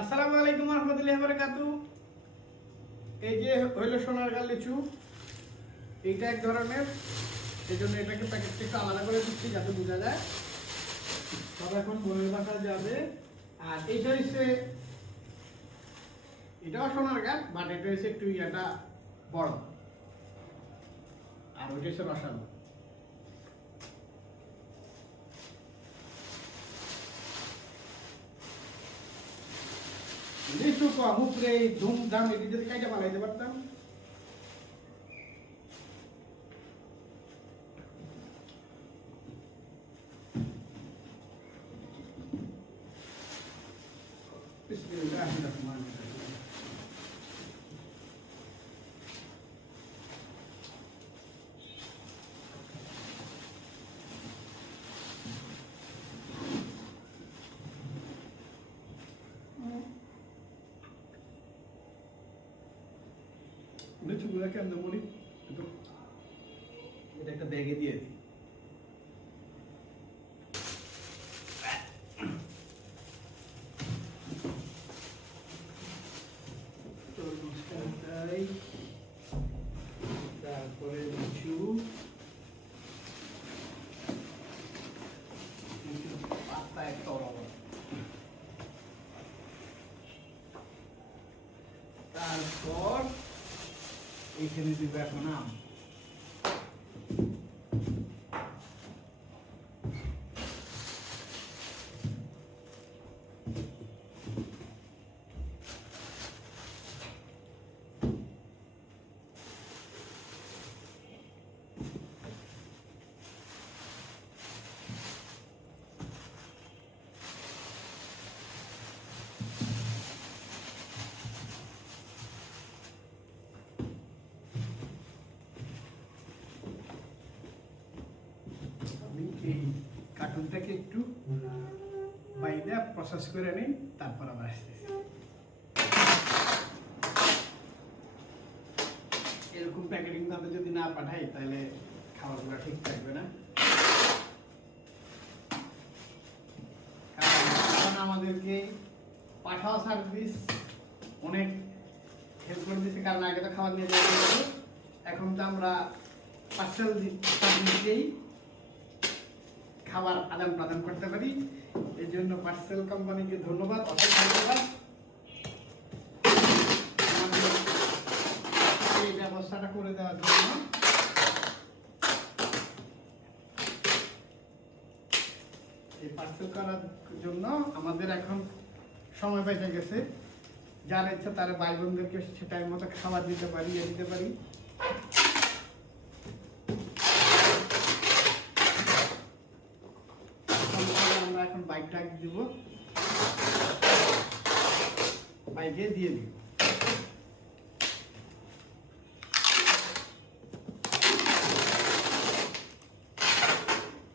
আসসালামু আলাইকুম রহমতুল্লাহি বারাকাতু। এই যে হইল সোনারগাঁ লিচু, এইটা এক ধরনের, এই জন্য এটাকে প্যাকেট থেকে আলাদা করে দিচ্ছি যাতে বোঝা যায়। তবে এখন বলে রাখা যাবে। আর এইটা হচ্ছে, এটাও সোনারগাঁ, বাট এটা হচ্ছে একটু ইয়াটা বড়, আর ওইটা হচ্ছে রসালো। লিচু কম উপরে ধুমধাম, এটি যদি কাইটা বানাইতে পারতাম। বিসমিল্লাহির রহমানির রহিম। লিচুগুলো কেন বলি, এটা একটা ব্যাগে দিয়ে দিই। তারপরে লিচু, পাতা একটা অভাব। তারপর এইখানে দিব এখন আম। এই কার্টুনটাকে একটু বাইরে প্রসেস করে নিই, তারপর আবার আসতেছি। এরকম প্যাকেটিং ভাবে যদি না পাঠাই তাহলে খাবারগুলো ঠিক থাকবে না। কারণ আমাদেরকে পাঠাও সার্ভিস অনেক হেল্প করে দিচ্ছে, কারণ আগে তো খাবার নিয়ে যাওয়া হতো, এখন তো আমরা পার্সেল সার্ভিস দিয়েই খাবার আদান প্রদান করতে পারি। এই জন্য পার্সেল কোম্পানিকে ধন্যবাদ, অশেষ ধন্যবাদ আমাদের এই ব্যবস্থাটা করে দেওয়ার জন্য। এই পার্সেল করার জন্য আমাদের এখন সময় বেঁচে গেছে। যার ইচ্ছা তার ভাই বোনদেরকে সে টাইম মতো খাবার দিতে পারি, দিতে পারি। আমরা এখন বাইকটা দিব, বাইকে দিয়ে দিব।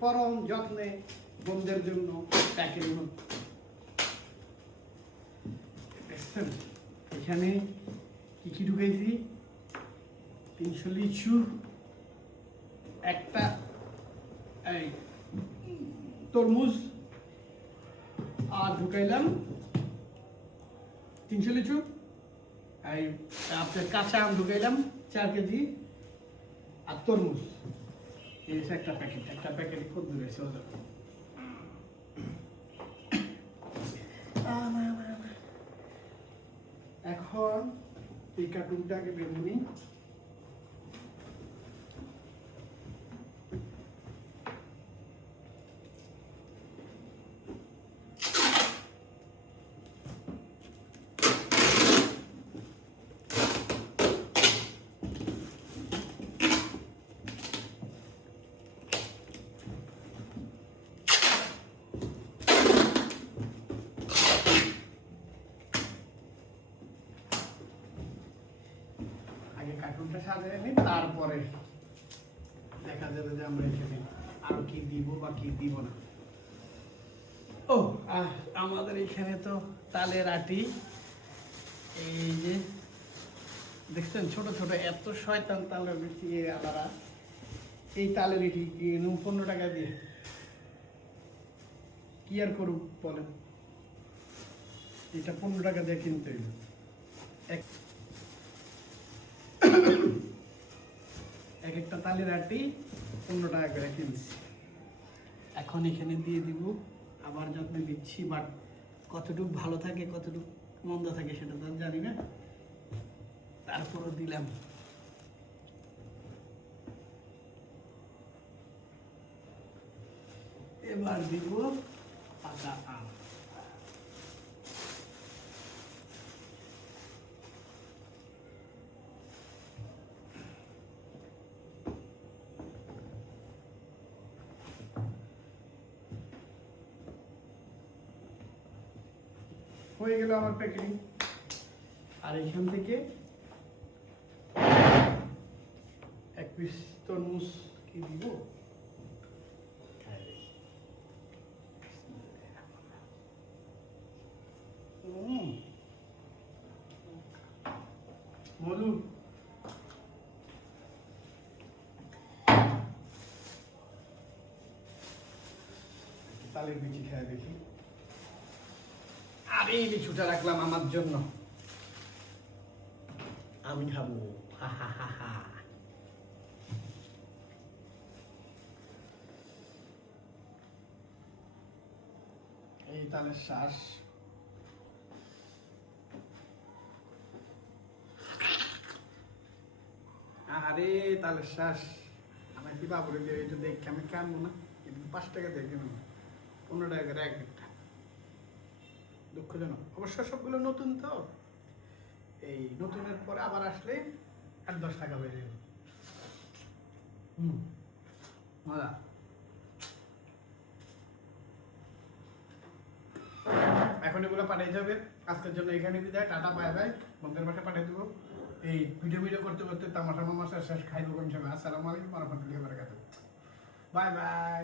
পরম যত্নে বোনদের জন্য প্যাকেট দেখছেন। এখানে কি কি ঢুকাইছি, 300 লিচু, একটা এই তরমুজ, আর ঢুকাইলাম 300 লিচু, এই আপনার কাঁচা আম ঢুকাইলাম 4 কেজি, আর তরমুজ। এই একটা প্যাকেট, একটা প্যাকেট খুব দূরে এসে ওজন। এখন এই কার্টুনটাকে বেঁধে নিই। আগে কার্টুনটা সাজিয়ে নিই, তারপরে দেখা যাবে যে আমরা এখানে আরো কি দিব বা কি দিব না। ও আমাদের এখানে তো তালের আটি, এই যে দেখছেন ছোট ছোট এত শয়তান তালের বিচি আলাদা। এই তালের ইটি কিনুম 15 টাকা দিয়ে, কি আর করুক বলেন। এটা 15 টাকা দিয়ে কিনতে হইল। এক একটা তালের আটি 15 টাকা করে কিনছি। এখন এখানে দিয়ে দিব, আবার যত্ন দিচ্ছি, বাট কতটুকু ভালো থাকে কতটুকু মন্দ থাকে সেটা তো আর জানি না, তারপরও দিলাম। এবার দিব পাকা আম। হয়ে গেল আমার প্যাকেটিং। আর এখান থেকে এক পিস তরমুজ কি দিব, মধু। তালের বিচি খায় দেখি। আর এই লিচুটা রাখলাম আমার জন্য, আমি খাবো। হা হা হা হা। এই তালের শ্বাস। আরে তালের শ্বাস আমার কি বাবুরে দিয়ে এটা দেখে আমি কানবো না? কিন্তু 5 টাকা দিয়ে কিনবো, 15 টাকা করে এক একটা। দুঃখজনক অবশ্য, সবগুলো নতুন তো, এই নতুনের পরে আবার আসলে 8-10 টাকা হয়ে যাবে। মজা। এখন এগুলো পাঠিয়ে যাবে। আজকের জন্য এখানে বিদায়, টাটা বাই বাই। বন্ধুদের বাসায় পাঠিয়ে দেবো। এই ভিডিও করতে করতে তামাশা মামাশা শেষ খাইব কোন সময়। আসসালামু আলাইকুম ওয়া রাহমাতুল্লাহি ওয়া বারাকাতুহু। Bye bye.